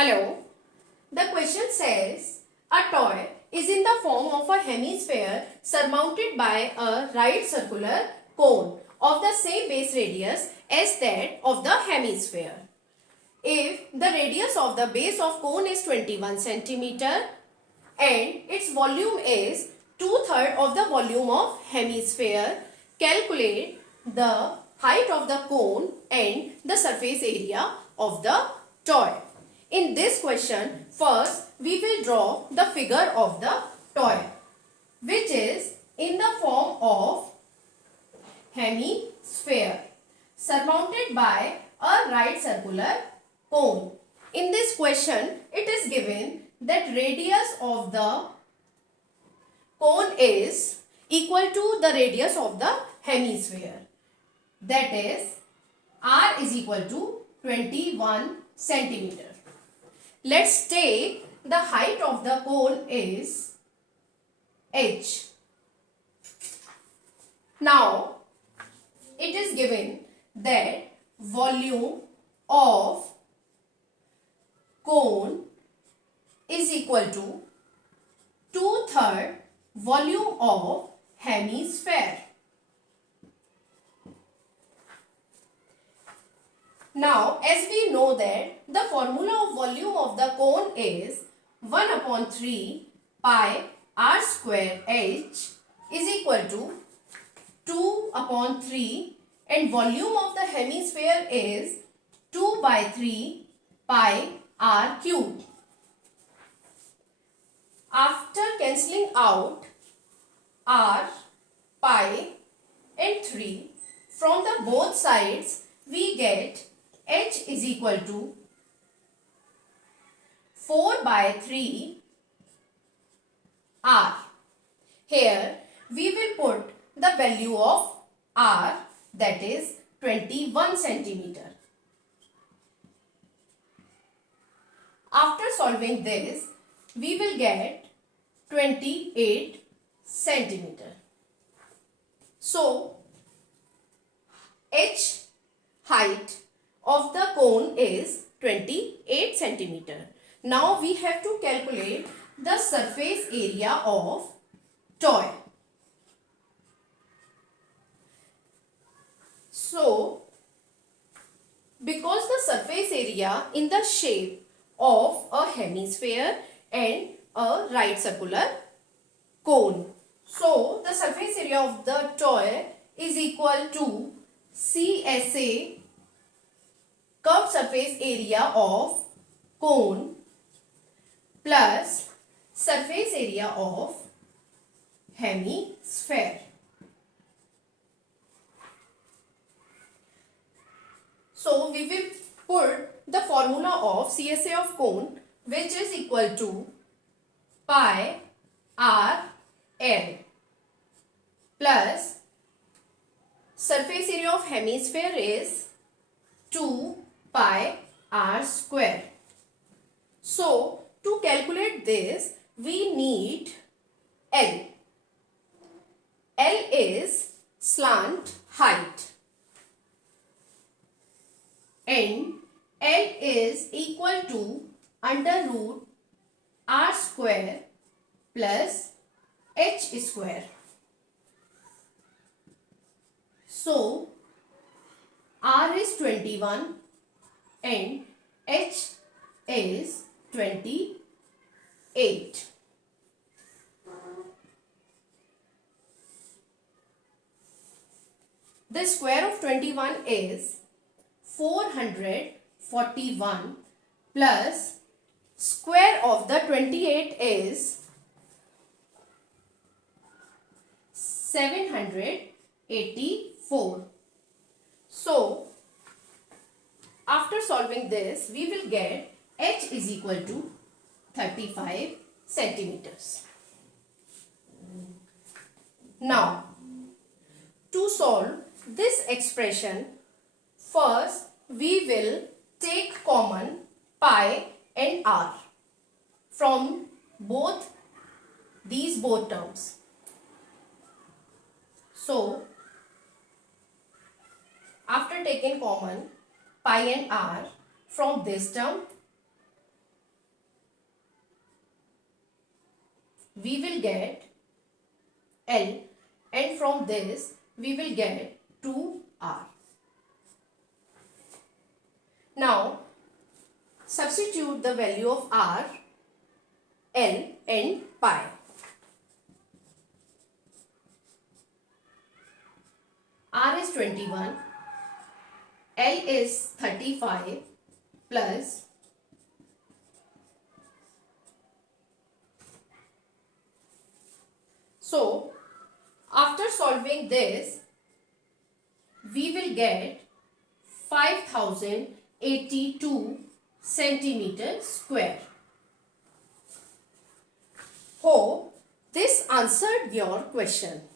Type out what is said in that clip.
Hello. The question says a toy is in the form of a hemisphere surmounted by a right circular cone of the same base radius as that of the hemisphere. If the radius of the base of cone is 21 centimeter and its volume is 2/3 of the volume of hemisphere, calculate the height of the cone and the surface area of the toy. In this question, first we will draw the figure of the toy, which is in the form of hemisphere surmounted by a right circular cone. In this question, it is given that radius of the cone is equal to the radius of the hemisphere. That is, R is equal to 21 centimeter. Let's take the height of the cone is h. Now, it is given that volume of cone is equal to 2/3 volume of hemisphere. Now, as we know that the formula of volume of the cone is 1/3 pi r square h is equal to 2/3 and volume of the hemisphere is 2/3 pi r cube. After cancelling out r, pi and 3 from the both sides, we get h is equal to 4/3 r. Here we will put the value of r, that is 21 centimeter. After solving this, we will get 28 centimeter. So, h height of the cone is 28 centimeter. Now we have to calculate the surface area of toy. So, because the surface area in the shape of a hemisphere and a right circular cone. So, the surface area of the toy is equal to CSA, curved surface area of cone, plus surface area of hemisphere. So, we will put the formula of CSA of cone, which is equal to pi r L plus surface area of hemisphere is 2 pi r square. So, to calculate this, we need L. L is slant height and L is equal to under root r square plus h square. So, r is 21 and h is 28. The square of 21 is 441 plus square of the 28 is 784. So, after solving this, we will get h is equal to 35 centimeters. Now, to solve this expression, first we will take common pi and r from these both terms. So, after taking common pi and r from this term, we will get L, and from this we will get 2R. Now substitute the value of R, L and pi. R is 21, L is 35 plus so after solving this we will get 5082 centimeters square. Hope this answered your question.